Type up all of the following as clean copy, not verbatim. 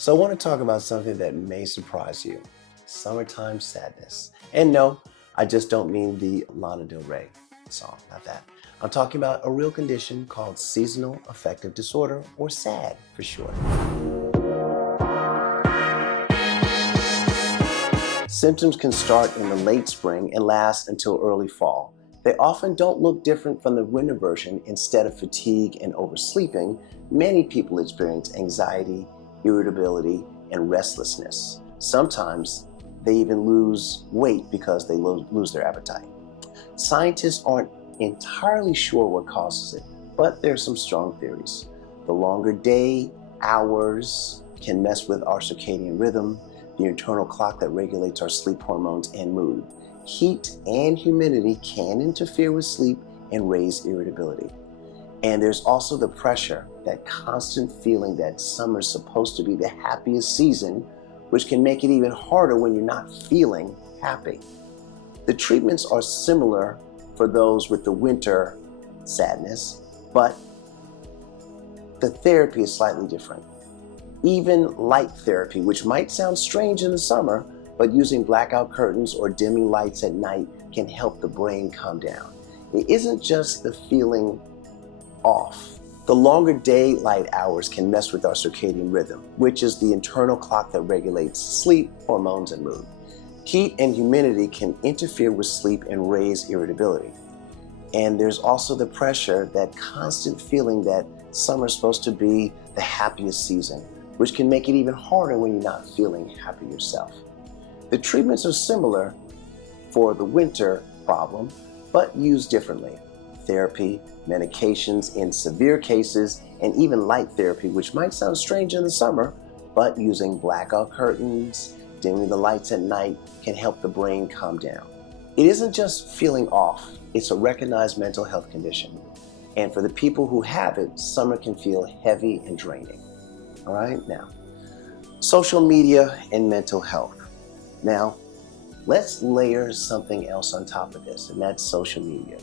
So I want to talk about something that may surprise you. Summertime sadness. And no, I just don't mean the Lana Del Rey song, not that. I'm talking about a real condition called seasonal affective disorder, or SAD for short. Symptoms can start in the late spring and last until early fall. They often don't look different from the winter version. Instead of fatigue and oversleeping, many people experience anxiety, irritability, and restlessness. Sometimes they even lose weight because they lose their appetite. Scientists aren't entirely sure what causes it, but there are some strong theories. The longer day, hours can mess with our circadian rhythm, the internal clock that regulates our sleep hormones and mood. Heat and humidity can interfere with sleep and raise irritability. And there's also the pressure, that constant feeling that summer's supposed to be the happiest season, which can make it even harder when you're not feeling happy. The treatments are similar for those with the winter sadness, but the therapy is slightly different. Even light therapy, which might sound strange in the summer, but using blackout curtains or dimming lights at night can help the brain calm down. It isn't just the feeling off. The longer daylight hours can mess with our circadian rhythm, which is the internal clock that regulates sleep, hormones, and mood. Heat and humidity can interfere with sleep and raise irritability. And there's also the pressure, that constant feeling that summer's supposed to be the happiest season, which can make it even harder when you're not feeling happy yourself. The treatments are similar for the winter problem, but used differently. Therapy, medications in severe cases, and even light therapy, which might sound strange in the summer, but using blackout curtains, dimming the lights at night can help the brain calm down. It isn't just feeling off, it's a recognized mental health condition. And for the people who have it, summer can feel heavy and draining. All right, now, social media and mental health. Now, let's layer something else on top of this, and that's social media.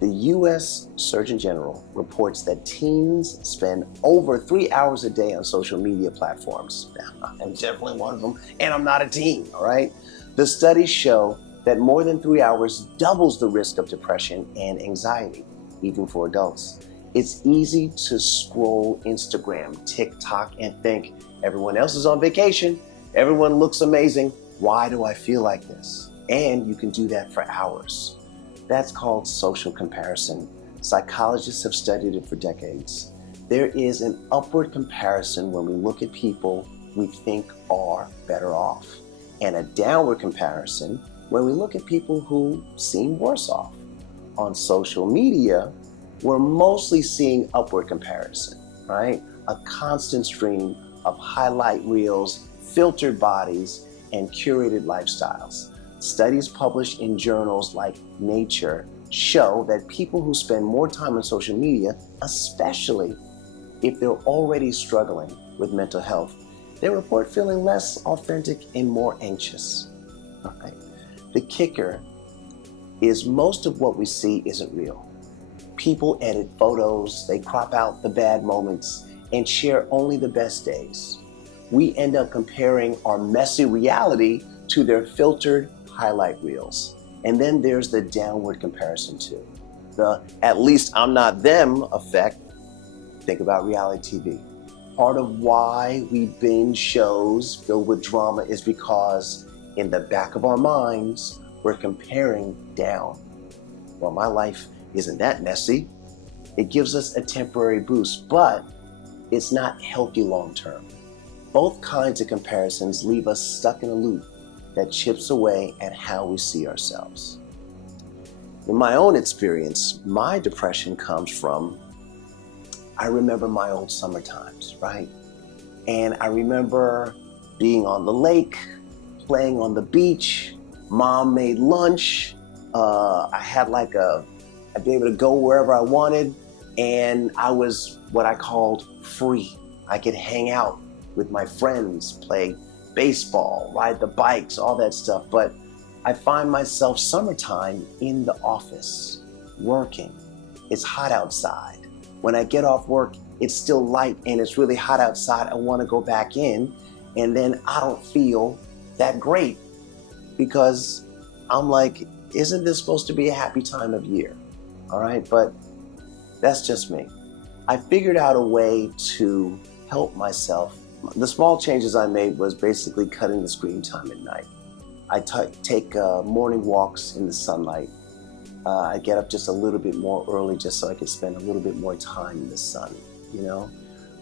The U.S. Surgeon General reports that teens spend over 3 hours a day on social media platforms. Now, I'm definitely one of them, and I'm not a teen, all right? The studies show that more than 3 hours doubles the risk of depression and anxiety, even for adults. It's easy to scroll Instagram, TikTok, and think, everyone else is on vacation, everyone looks amazing, why do I feel like this? And you can do that for hours. That's called social comparison. Psychologists have studied it for decades. There is an upward comparison when we look at people we think are better off, and a downward comparison when we look at people who seem worse off. On social media, we're mostly seeing upward comparison, right? A constant stream of highlight reels, filtered bodies, and curated lifestyles. Studies published in journals like Nature show that people who spend more time on social media, especially if they're already struggling with mental health, they report feeling less authentic and more anxious. All right. The kicker is most of what we see isn't real. People edit photos, they crop out the bad moments, and share only the best days. We end up comparing our messy reality to their filtered highlight reels. And then there's the downward comparison too. The "at least I'm not them" effect. Think about reality TV. Part of why we binge shows filled with drama is because in the back of our minds, we're comparing down. Well, my life isn't that messy. It gives us a temporary boost, but it's not healthy long term. Both kinds of comparisons leave us stuck in a loop that chips away at how we see ourselves. In my own experience, my depression comes from, I remember my old summer times, right? And I remember being on the lake, playing on the beach, mom made lunch, I had I'd be able to go wherever I wanted, and I was what I called free. I could hang out with my friends, play baseball, ride the bikes, all that stuff. But I find myself summertime in the office, working. It's hot outside. When I get off work, it's still light and it's really hot outside, I want to go back in, and then I don't feel that great because I'm like, isn't this supposed to be a happy time of year? All right, but that's just me. I figured out a way to help myself. The small changes I made was basically cutting the screen time at night. I take morning walks in the sunlight. I get up just a little bit more early just so I could spend a little bit more time in the sun, you know?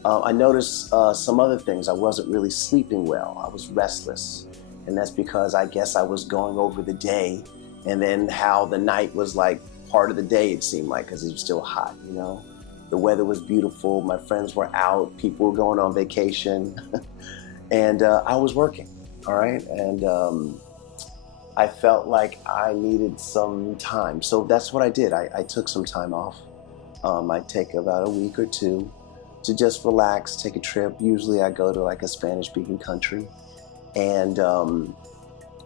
I noticed some other things. I wasn't really sleeping well. I was restless. And that's because I guess I was going over the day and then how the night was like part of the day, it seemed like, because it was still hot, you know? The weather was beautiful. My friends were out. People were going on vacation. And I was working, all right? And I felt like I needed some time. So that's what I did. I took some time off. I take about a week or two to just relax, take a trip. Usually I go to like a Spanish-speaking country and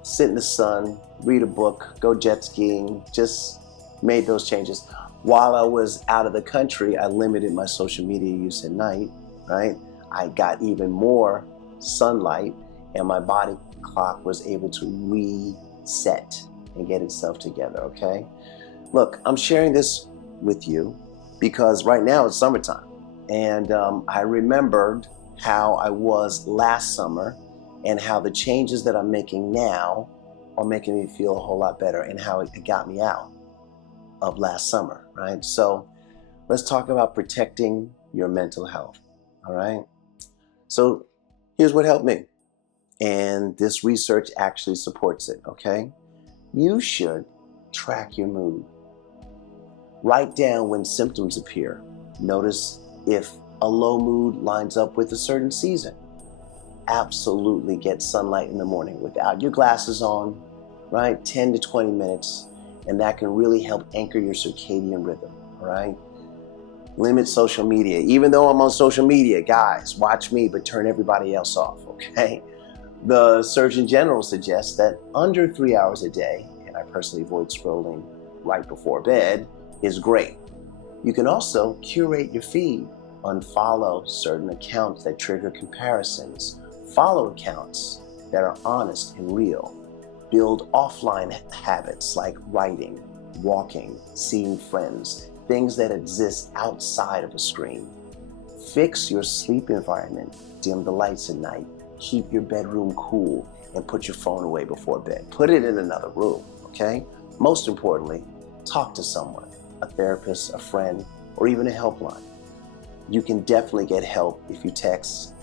sit in the sun, read a book, go jet skiing, just made those changes. While I was out of the country, I limited my social media use at night, right? I got even more sunlight and my body clock was able to reset and get itself together, okay? Look, I'm sharing this with you because right now it's summertime. And I remembered how I was last summer and how the changes that I'm making now are making me feel a whole lot better and how it got me out of last summer, right? So let's talk about protecting your mental health, all right? So here's what helped me. And this research actually supports it, okay? You should track your mood. Write down when symptoms appear. Notice if a low mood lines up with a certain season. Absolutely get sunlight in the morning without your glasses on, right? 10 to 20 minutes, and that can really help anchor your circadian rhythm, all right? Limit social media. Even though I'm on social media, guys, watch me, but turn everybody else off, okay? The Surgeon General suggests that under 3 hours a day, and I personally avoid scrolling right before bed, is great. You can also curate your feed. Unfollow certain accounts that trigger comparisons. Follow accounts that are honest and real. Build offline habits like writing, walking, seeing friends, things that exist outside of a screen. Fix your sleep environment. Dim the lights at night. Keep your bedroom cool and put your phone away before bed. Put it in another room, okay? Most importantly, talk to someone, a therapist, a friend, or even a helpline. You can definitely get help if you text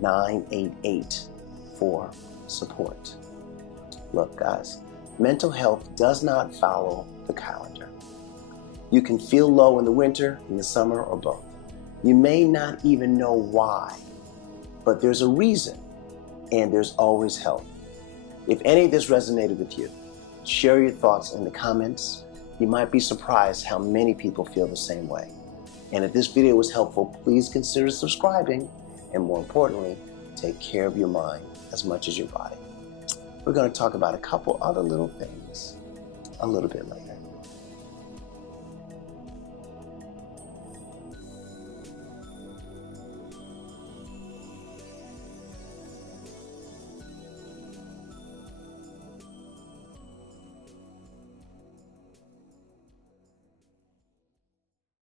988 for support. Look, guys, mental health does not follow the calendar. You can feel low in the winter, in the summer, or both. You may not even know why, but there's a reason, and there's always help. If any of this resonated with you, share your thoughts in the comments. You might be surprised how many people feel the same way. And if this video was helpful, please consider subscribing, and more importantly, take care of your mind as much as your body. We're going to talk about a couple other little things a little bit later.